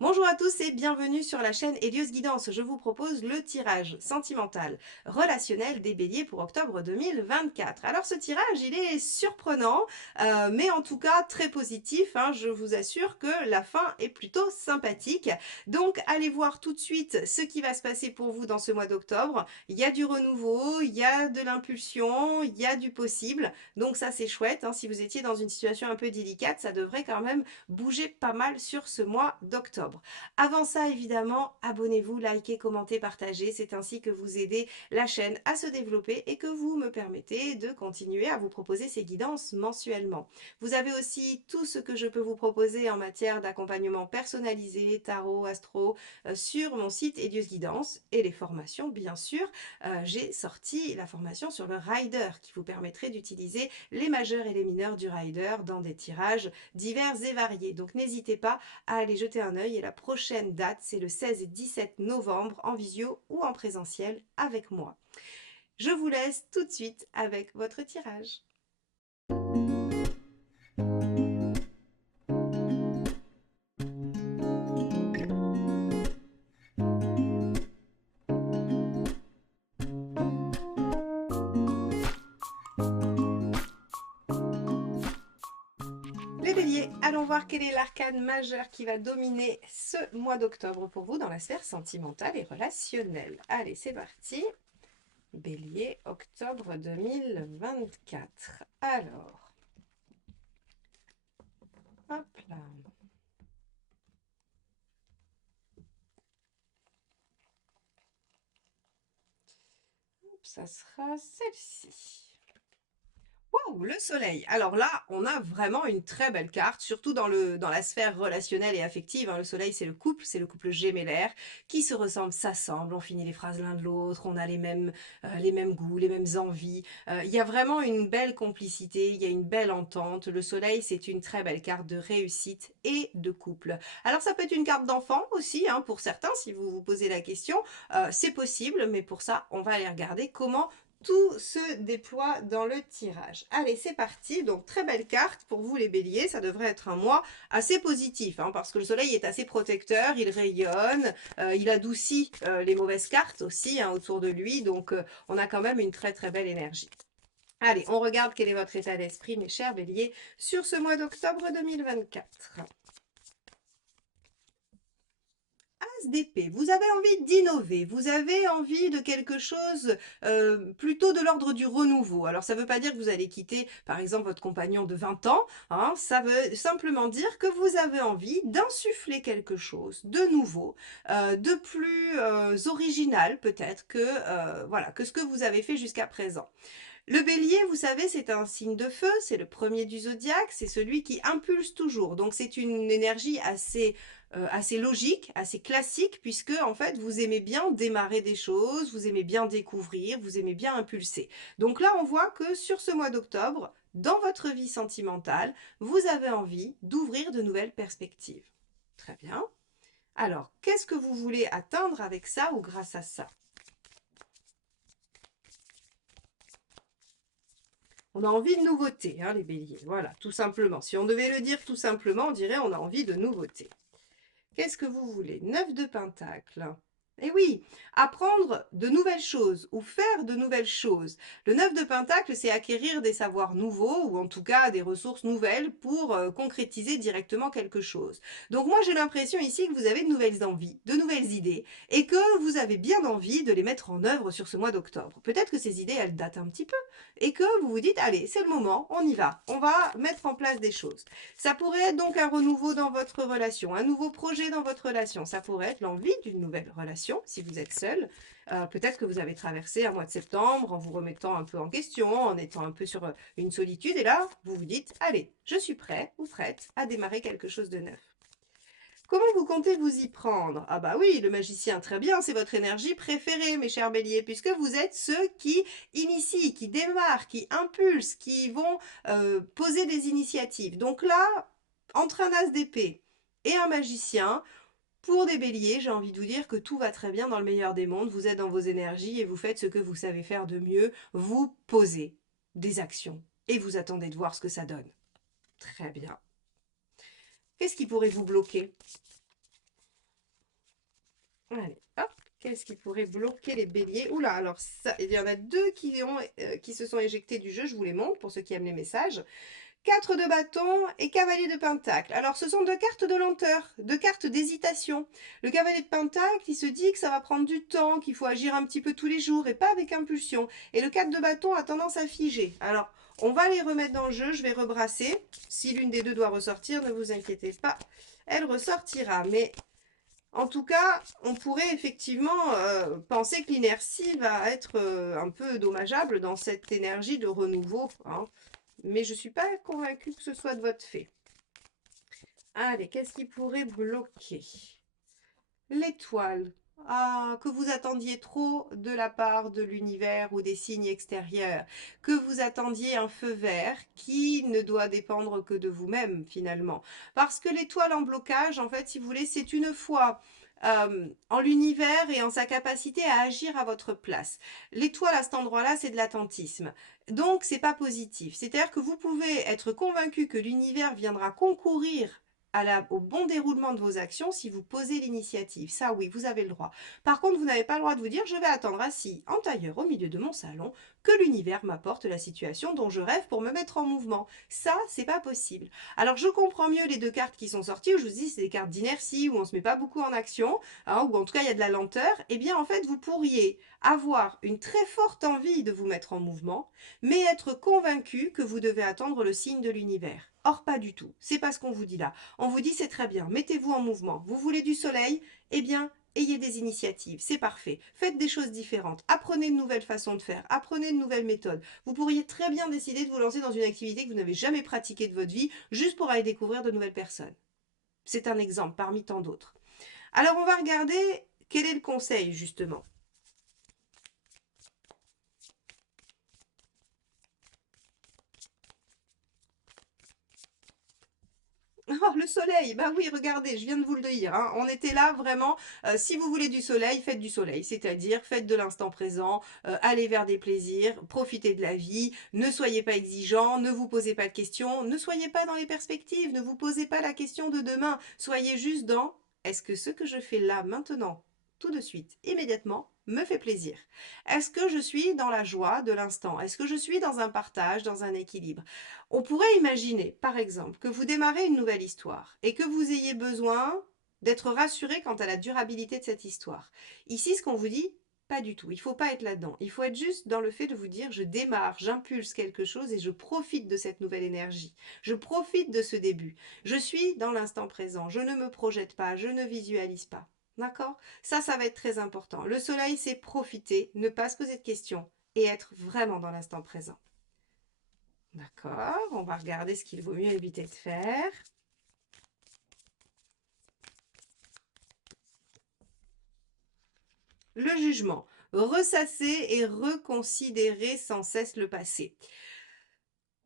Bonjour à tous et bienvenue sur la chaîne Hélios Guidance. Je vous propose le tirage sentimental relationnel des béliers pour octobre 2024. Alors ce tirage, il est surprenant, mais en tout cas très positif, hein. Je vous assure que la fin est plutôt sympathique. Donc allez voir tout de suite ce qui va se passer pour vous dans ce mois d'octobre. Il y a du renouveau, il y a de l'impulsion, il y a du possible. Donc ça c'est chouette, hein. Si vous étiez dans une situation un peu délicate, ça devrait quand même bouger pas mal sur ce mois d'octobre. Avant ça, évidemment, abonnez-vous, likez, commentez, partagez. C'est ainsi que vous aidez la chaîne à se développer et que vous me permettez de continuer à vous proposer ces guidances mensuellement. Vous avez aussi tout ce que je peux vous proposer en matière d'accompagnement personnalisé, tarot, astro, sur mon site Hélios Guidance et les formations, bien sûr. J'ai sorti la formation sur le rider qui vous permettrait d'utiliser les majeurs et les mineurs du rider dans des tirages divers et variés. Donc n'hésitez pas à aller jeter un œil et la prochaine date, c'est le 16 et 17 novembre en visio ou en présentiel avec moi. Je vous laisse tout de suite avec votre tirage. Les béliers, allons voir quel est l'arcane majeur qui va dominer ce mois d'octobre pour vous dans la sphère sentimentale et relationnelle. Allez, c'est parti. Bélier, octobre 2024. Alors, hop là. Ça sera celle-ci. Wow, le soleil. Alors là, on a vraiment une très belle carte, surtout dans la sphère relationnelle et affective, hein. Le soleil, c'est le couple gémellaire qui se ressemble, s'assemble, on finit les phrases l'un de l'autre, on a les mêmes goûts, les mêmes envies. Il y a vraiment une belle complicité, il y a une belle entente. Le soleil, c'est une très belle carte de réussite et de couple. Alors ça peut être une carte d'enfant aussi, hein, pour certains, si vous vous posez la question. C'est possible, mais pour ça, on va aller regarder comment tout se déploie dans le tirage. Allez, c'est parti. Donc, très belle carte pour vous les béliers. Ça devrait être un mois assez positif, hein, parce que le soleil est assez protecteur, il rayonne, il adoucit les mauvaises cartes aussi, hein, autour de lui. Donc, on a quand même une très très belle énergie. Allez, on regarde quel est votre état d'esprit, mes chers béliers, sur ce mois d'octobre 2024. D'épée. Vous avez envie d'innover, vous avez envie de quelque chose plutôt de l'ordre du renouveau. Alors ça ne veut pas dire que vous allez quitter par exemple votre compagnon de 20 ans, hein, ça veut simplement dire que vous avez envie d'insuffler quelque chose de nouveau, de plus original peut-être que, voilà, que ce que vous avez fait jusqu'à présent. Le bélier, vous savez, c'est un signe de feu, c'est le premier du zodiaque, c'est celui qui impulse toujours. Donc c'est une énergie assez logique, assez classique, puisque en fait vous aimez bien démarrer des choses, vous aimez bien découvrir, vous aimez bien impulser. Donc là on voit que sur ce mois d'octobre, dans votre vie sentimentale, vous avez envie d'ouvrir de nouvelles perspectives. Très bien. Alors, qu'est-ce que vous voulez atteindre avec ça ou grâce à ça? On a envie de nouveauté, hein, les béliers. Voilà, tout simplement. Si on devait le dire tout simplement, on dirait on a envie de nouveauté. Qu'est-ce que vous voulez? 9 de Pentacle. Eh oui, apprendre de nouvelles choses ou faire de nouvelles choses. Le 9 de Pentacle, c'est acquérir des savoirs nouveaux ou en tout cas des ressources nouvelles pour concrétiser directement quelque chose. Donc moi j'ai l'impression ici que vous avez de nouvelles envies, de nouvelles idées et que vous avez bien envie de les mettre en œuvre sur ce mois d'octobre. Peut-être que ces idées, elles datent un petit peu et que vous vous dites, allez, c'est le moment, on y va, on va mettre en place des choses. Ça pourrait être donc un renouveau dans votre relation, un nouveau projet dans votre relation. Ça pourrait être l'envie d'une nouvelle relation si vous êtes seul. Peut-être que vous avez traversé un mois de septembre en vous remettant un peu en question, en étant un peu sur une solitude. Et là, vous vous dites, allez, je suis prêt ou prête à démarrer quelque chose de neuf. Comment vous comptez vous y prendre? Ah bah oui, le magicien, très bien, c'est votre énergie préférée, mes chers béliers, puisque vous êtes ceux qui initient, qui démarrent, qui impulsent, qui vont poser des initiatives. Donc là, entre un as d'épée et un magicien, pour des béliers, j'ai envie de vous dire que tout va très bien dans le meilleur des mondes, vous êtes dans vos énergies et vous faites ce que vous savez faire de mieux, vous posez des actions et vous attendez de voir ce que ça donne. Très bien. Qu'est-ce qui pourrait vous bloquer? Allez, hop. Qu'est-ce qui pourrait bloquer les béliers? Oula, alors ça, il y en a deux qui se sont éjectés du jeu, je vous les montre pour ceux qui aiment les messages. 4 de bâton et cavalier de pentacle. Alors, ce sont deux cartes de lenteur, deux cartes d'hésitation. Le cavalier de pentacle, il se dit que ça va prendre du temps, qu'il faut agir un petit peu tous les jours et pas avec impulsion. Et le 4 de bâton a tendance à figer. Alors, on va les remettre dans le jeu, je vais rebrasser. Si l'une des deux doit ressortir, ne vous inquiétez pas, elle ressortira. Mais en tout cas, on pourrait effectivement penser que l'inertie va être un peu dommageable dans cette énergie de renouveau, hein. Mais je ne suis pas convaincue que ce soit de votre fait. Allez, qu'est-ce qui pourrait bloquer? L'étoile. Ah, que vous attendiez trop de la part de l'univers ou des signes extérieurs, que vous attendiez un feu vert qui ne doit dépendre que de vous-même finalement. Parce que l'étoile en blocage, en fait, si vous voulez, c'est une foi en l'univers et en sa capacité à agir à votre place. L'étoile à cet endroit-là, c'est de l'attentisme. Donc, c'est pas positif. C'est-à-dire que vous pouvez être convaincu que l'univers viendra concourir au bon déroulement de vos actions si vous posez l'initiative. Ça, oui, vous avez le droit. Par contre, vous n'avez pas le droit de vous dire, je vais attendre assis en tailleur au milieu de mon salon que l'univers m'apporte la situation dont je rêve pour me mettre en mouvement. Ça, c'est pas possible. Alors, je comprends mieux les deux cartes qui sont sorties, où je vous dis, c'est des cartes d'inertie, où on se met pas beaucoup en action, hein, où en tout cas, il y a de la lenteur. Eh bien, en fait, vous pourriez avoir une très forte envie de vous mettre en mouvement, mais être convaincu que vous devez attendre le signe de l'univers. Or, pas du tout. C'est pas ce qu'on vous dit là. On vous dit c'est très bien, mettez-vous en mouvement. Vous voulez du soleil? Eh bien, ayez des initiatives, c'est parfait. Faites des choses différentes, apprenez de nouvelles façons de faire, apprenez de nouvelles méthodes. Vous pourriez très bien décider de vous lancer dans une activité que vous n'avez jamais pratiquée de votre vie, juste pour aller découvrir de nouvelles personnes. C'est un exemple parmi tant d'autres. Alors, on va regarder quel est le conseil, justement. Oh, le soleil, bah oui, regardez, je viens de vous le dire, hein. On était là vraiment, si vous voulez du soleil, faites du soleil, c'est-à-dire faites de l'instant présent, allez vers des plaisirs, profitez de la vie, ne soyez pas exigeants, ne vous posez pas de questions, ne soyez pas dans les perspectives, ne vous posez pas la question de demain, soyez juste dans, est-ce que ce que je fais là, maintenant, tout de suite, immédiatement, me fait plaisir? Est-ce que je suis dans la joie de l'instant? Est-ce que je suis dans un partage, dans un équilibre? On pourrait imaginer, par exemple, que vous démarrez une nouvelle histoire et que vous ayez besoin d'être rassuré quant à la durabilité de cette histoire. Ici, ce qu'on vous dit, pas du tout. Il ne faut pas être là-dedans. Il faut être juste dans le fait de vous dire, je démarre, j'impulse quelque chose et je profite de cette nouvelle énergie. Je profite de ce début. Je suis dans l'instant présent. Je ne me projette pas, je ne visualise pas. D'accord? Ça va être très important. Le soleil, c'est profiter, ne pas se poser de questions et être vraiment dans l'instant présent. D'accord, on va regarder ce qu'il vaut mieux éviter de faire. Le jugement. Ressasser et reconsidérer sans cesse le passé.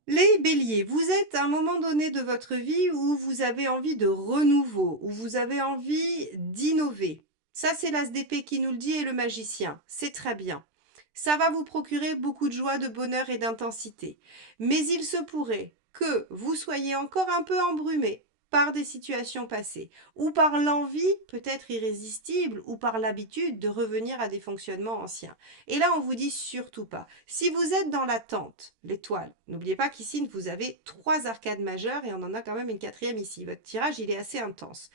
Les béliers, vous êtes à un moment donné de votre vie où vous avez envie de renouveau, où vous avez envie d'innover. Ça, c'est l'as d'épée qui nous le dit et le magicien. C'est très bien. Ça va vous procurer beaucoup de joie, de bonheur et d'intensité. Mais il se pourrait que vous soyez encore un peu embrumé par des situations passées, ou par l'envie, peut-être irrésistible, ou par l'habitude de revenir à des fonctionnements anciens. Et là, on vous dit surtout pas. Si vous êtes dans l'attente, l'étoile, n'oubliez pas qu'ici, vous avez 3 arcades majeures et on en a quand même une 4e ici. Votre tirage, il est assez intense.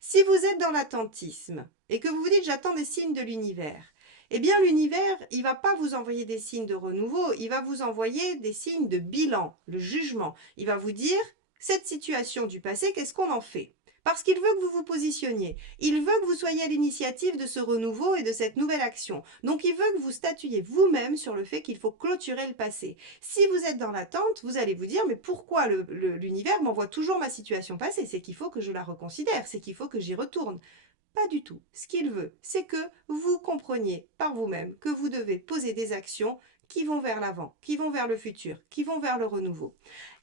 Si vous êtes dans l'attentisme et que vous vous dites j'attends des signes de l'univers, eh bien l'univers, il ne va pas vous envoyer des signes de renouveau, il va vous envoyer des signes de bilan, le jugement. Il va vous dire cette situation du passé, qu'est-ce qu'on en fait? Parce qu'il veut que vous vous positionniez. Il veut que vous soyez à l'initiative de ce renouveau et de cette nouvelle action. Donc il veut que vous statuiez vous-même sur le fait qu'il faut clôturer le passé. Si vous êtes dans l'attente, vous allez vous dire mais pourquoi l'univers m'envoie toujours ma situation passée? C'est qu'il faut que je la reconsidère, c'est qu'il faut que j'y retourne. Pas du tout. Ce qu'il veut, c'est que vous compreniez par vous-même que vous devez poser des actions qui vont vers l'avant, qui vont vers le futur, qui vont vers le renouveau.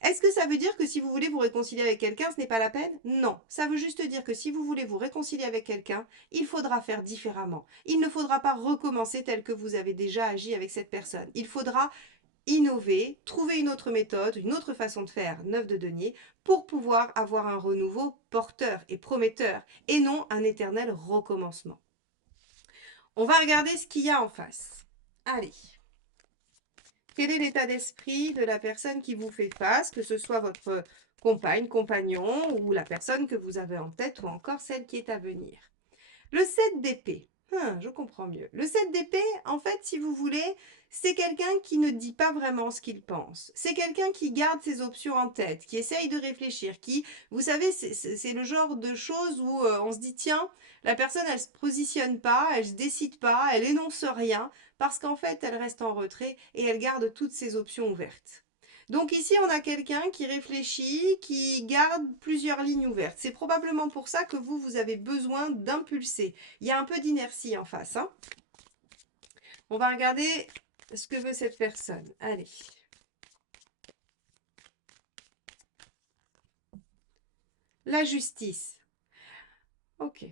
Est-ce que ça veut dire que si vous voulez vous réconcilier avec quelqu'un, ce n'est pas la peine? Non. Ça veut juste dire que si vous voulez vous réconcilier avec quelqu'un, il faudra faire différemment. Il ne faudra pas recommencer tel que vous avez déjà agi avec cette personne. Il faudra innover, trouver une autre méthode, une autre façon de faire, 9 de denier, pour pouvoir avoir un renouveau porteur et prometteur, et non un éternel recommencement. On va regarder ce qu'il y a en face. Allez. Quel est l'état d'esprit de la personne qui vous fait face, que ce soit votre compagne, compagnon ou la personne que vous avez en tête ou encore celle qui est à venir? Le 7 d'épée. Je comprends mieux. Le 7 d'épée, en fait, si vous voulez, c'est quelqu'un qui ne dit pas vraiment ce qu'il pense. C'est quelqu'un qui garde ses options en tête, qui essaye de réfléchir, qui, vous savez, c'est le genre de choses où on se dit, tiens, la personne, elle se positionne pas, elle se décide pas, elle énonce rien, parce qu'en fait, elle reste en retrait et elle garde toutes ses options ouvertes. Donc ici, on a quelqu'un qui réfléchit, qui garde plusieurs lignes ouvertes. C'est probablement pour ça que vous avez besoin d'impulser. Il y a un peu d'inertie en face. Hein. On va regarder ce que veut cette personne. Allez. La justice. Ok.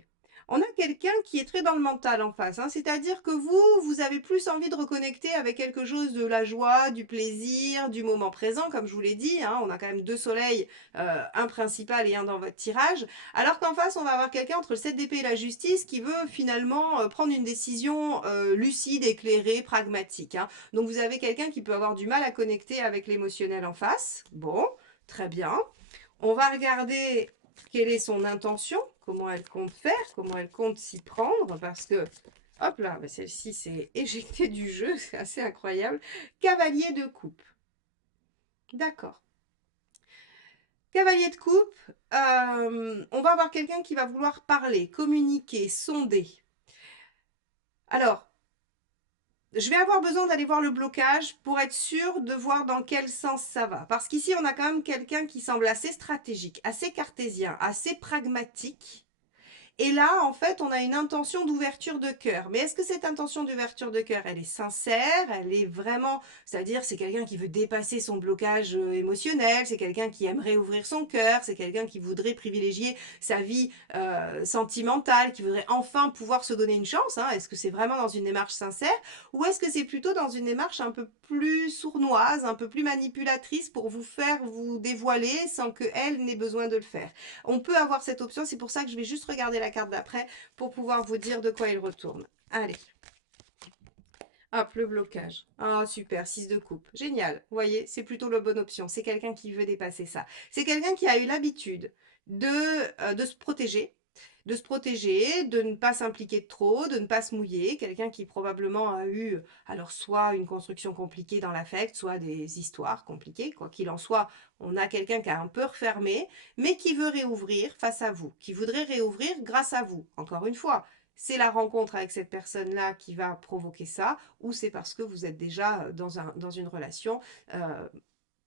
On a quelqu'un qui est très dans le mental en face, hein. C'est-à-dire que vous avez plus envie de reconnecter avec quelque chose de la joie, du plaisir, du moment présent, comme je vous l'ai dit, hein. On a quand même 2 soleils, un principal et un dans votre tirage, alors qu'en face, on va avoir quelqu'un entre le 7 d'épée et la justice qui veut finalement prendre une décision lucide, éclairée, pragmatique. Hein. Donc vous avez quelqu'un qui peut avoir du mal à connecter avec l'émotionnel en face. Bon, très bien. On va regarder quelle est son intention, comment elle compte faire, comment elle compte s'y prendre, parce que, hop là, celle-ci s'est éjectée du jeu, c'est assez incroyable. Cavalier de coupe. D'accord. Cavalier de coupe, on va avoir quelqu'un qui va vouloir parler, communiquer, sonder. Alors, je vais avoir besoin d'aller voir le blocage pour être sûr de voir dans quel sens ça va. Parce qu'ici, on a quand même quelqu'un qui semble assez stratégique, assez cartésien, assez pragmatique. Et là, en fait, on a une intention d'ouverture de cœur. Mais est-ce que cette intention d'ouverture de cœur, elle est sincère? Elle est vraiment... C'est-à-dire, c'est quelqu'un qui veut dépasser son blocage émotionnel, c'est quelqu'un qui aimerait ouvrir son cœur, c'est quelqu'un qui voudrait privilégier sa vie sentimentale, qui voudrait enfin pouvoir se donner une chance. Hein. Est-ce que c'est vraiment dans une démarche sincère? Ou est-ce que c'est plutôt dans une démarche un peu plus sournoise, un peu plus manipulatrice pour vous faire vous dévoiler sans qu'elle n'ait besoin de le faire? On peut avoir cette option, c'est pour ça que je vais juste regarder la carte d'après pour pouvoir vous dire de quoi il retourne. Allez. Hop, le blocage. Ah, super, 6 de coupe. Génial. Vous voyez, c'est plutôt la bonne option. C'est quelqu'un qui veut dépasser ça. C'est quelqu'un qui a eu l'habitude de se protéger, de ne pas s'impliquer trop, de ne pas se mouiller. Quelqu'un qui probablement a eu, alors soit une construction compliquée dans l'affect, soit des histoires compliquées. Quoi qu'il en soit, on a quelqu'un qui a un peu refermé, mais qui veut réouvrir face à vous, qui voudrait réouvrir grâce à vous. Encore une fois, c'est la rencontre avec cette personne-là qui va provoquer ça, ou c'est parce que vous êtes déjà dans une relation,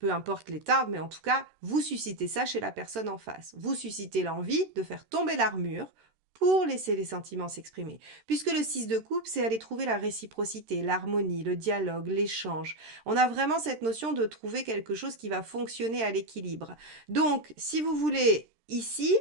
peu importe l'état, mais en tout cas, vous suscitez ça chez la personne en face. Vous suscitez l'envie de faire tomber l'armure pour laisser les sentiments s'exprimer. Puisque le 6 de coupe, c'est aller trouver la réciprocité, l'harmonie, le dialogue, l'échange. On a vraiment cette notion de trouver quelque chose qui va fonctionner à l'équilibre. Donc, si vous voulez, ici,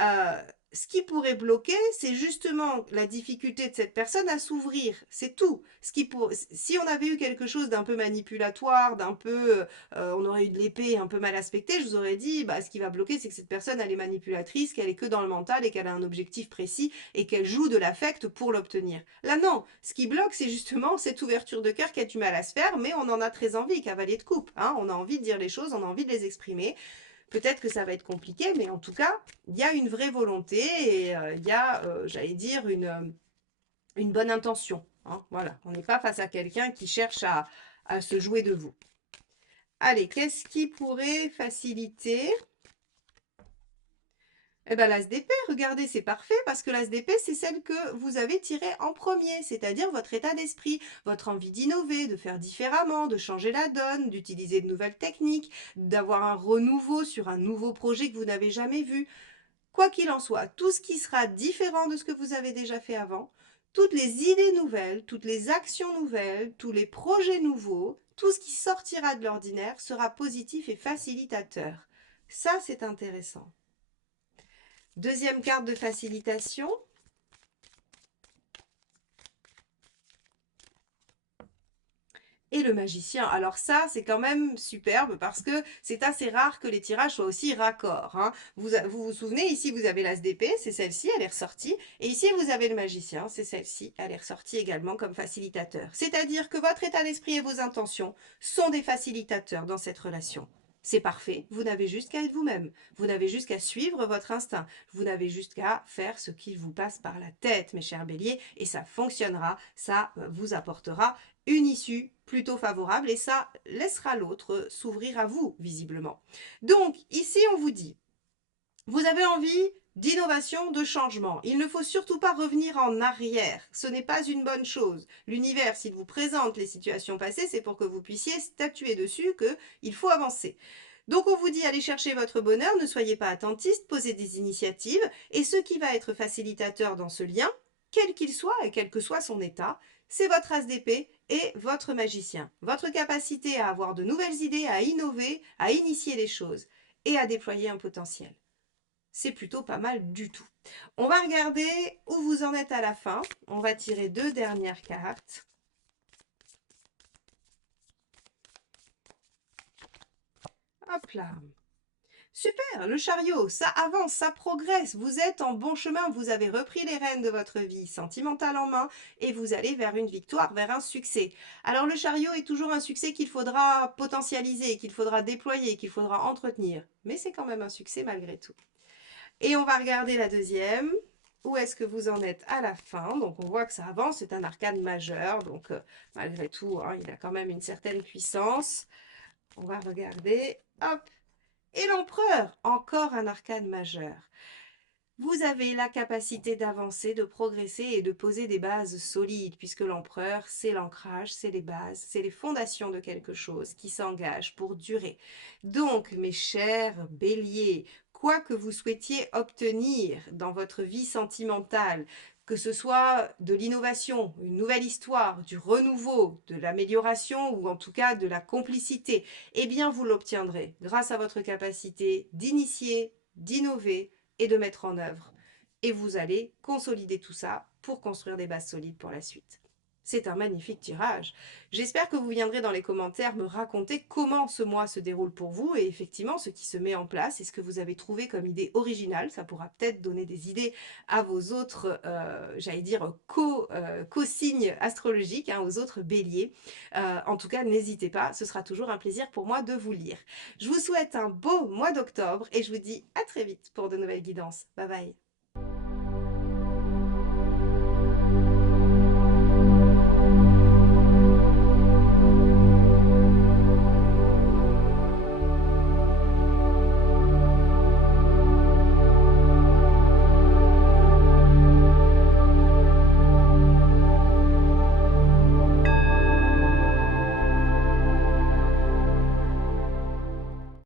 euh, ce qui pourrait bloquer, c'est justement la difficulté de cette personne à s'ouvrir. C'est tout. Si on avait eu quelque chose d'un peu manipulatoire, d'un peu, on aurait eu de l'épée un peu mal aspectée, je vous aurais dit, bah, ce qui va bloquer, c'est que cette personne, elle est manipulatrice, qu'elle est que dans le mental et qu'elle a un objectif précis et qu'elle joue de l'affect pour l'obtenir. Là, non. Ce qui bloque, c'est justement cette ouverture de cœur qui a du mal à se faire, mais on en a très envie, cavalier de coupe. Hein, on a envie de dire les choses, on a envie de les exprimer. Peut-être que ça va être compliqué, mais en tout cas, il y a une vraie volonté et il y a, j'allais dire, une bonne intention. Hein, voilà, on n'est pas face à quelqu'un qui cherche à se jouer de vous. Allez, qu'est-ce qui pourrait faciliter? Eh bien, l'as d'épée, regardez, c'est parfait parce que l'as d'épée, c'est celle que vous avez tirée en premier, c'est-à-dire votre état d'esprit, votre envie d'innover, de faire différemment, de changer la donne, d'utiliser de nouvelles techniques, d'avoir un renouveau sur un nouveau projet que vous n'avez jamais vu. Quoi qu'il en soit, tout ce qui sera différent de ce que vous avez déjà fait avant, toutes les idées nouvelles, toutes les actions nouvelles, tous les projets nouveaux, tout ce qui sortira de l'ordinaire sera positif et facilitateur. Ça, c'est intéressant. Deuxième carte de facilitation. et le magicien. Alors ça, c'est quand même superbe parce que c'est assez rare que les tirages soient aussi raccords, hein. Vous souvenez, ici, vous avez l'as d'épée, c'est celle-ci, elle est ressortie. Et ici, vous avez le magicien, c'est celle-ci, elle est ressortie également comme facilitateur. C'est-à-dire que votre état d'esprit et vos intentions sont des facilitateurs dans cette relation. C'est parfait, vous n'avez juste qu'à être vous-même. Vous n'avez juste qu'à suivre votre instinct. Vous n'avez juste qu'à faire ce qu'il vous passe par la tête, mes chers béliers, et ça fonctionnera, ça vous apportera une issue plutôt favorable et ça laissera l'autre s'ouvrir à vous, visiblement. Donc, ici, on vous dit, vous avez envie d'innovation, de changement. Il ne faut surtout pas revenir en arrière. Ce n'est pas une bonne chose. L'univers, s'il vous présente les situations passées, c'est pour que vous puissiez statuer dessus qu'il faut avancer. Donc on vous dit allez chercher votre bonheur, ne soyez pas attentiste, posez des initiatives, et ce qui va être facilitateur dans ce lien, quel qu'il soit et quel que soit son état, c'est votre as d'épée et votre magicien. Votre capacité à avoir de nouvelles idées, à innover, à initier les choses et à déployer un potentiel. C'est plutôt pas mal du tout. On va regarder où vous en êtes à la fin. On va tirer 2 dernières cartes. Hop là. Super, le chariot, ça avance, ça progresse, vous êtes en bon chemin, vous avez repris les rênes de votre vie sentimentale en main et vous allez vers une victoire, vers un succès. Alors le chariot est toujours un succès qu'il faudra potentialiser, qu'il faudra déployer, qu'il faudra entretenir, mais c'est quand même un succès malgré tout. Et on va regarder la deuxième. Où est-ce que vous en êtes à la fin? Donc on voit que ça avance, c'est un arcane majeur, donc malgré tout, hein, il a quand même une certaine puissance. On va regarder, hop, et l'empereur, encore un arcane majeur. Vous avez la capacité d'avancer, de progresser et de poser des bases solides, puisque l'empereur, c'est l'ancrage, c'est les bases, c'est les fondations de quelque chose qui s'engage pour durer. Donc, mes chers béliers, quoi que vous souhaitiez obtenir dans votre vie sentimentale, que ce soit de l'innovation, une nouvelle histoire, du renouveau, de l'amélioration ou en tout cas de la complicité, eh bien vous l'obtiendrez grâce à votre capacité d'initier, d'innover et de mettre en œuvre. Et vous allez consolider tout ça pour construire des bases solides pour la suite. C'est un magnifique tirage. J'espère que vous viendrez dans les commentaires me raconter comment ce mois se déroule pour vous et effectivement ce qui se met en place et ce que vous avez trouvé comme idée originale. Ça pourra peut-être donner des idées à vos autres, j'allais dire, co-signes astrologiques, hein, aux autres béliers. En tout cas, n'hésitez pas, ce sera toujours un plaisir pour moi de vous lire. Je vous souhaite un beau mois d'octobre et je vous dis à très vite pour de nouvelles guidances. Bye bye.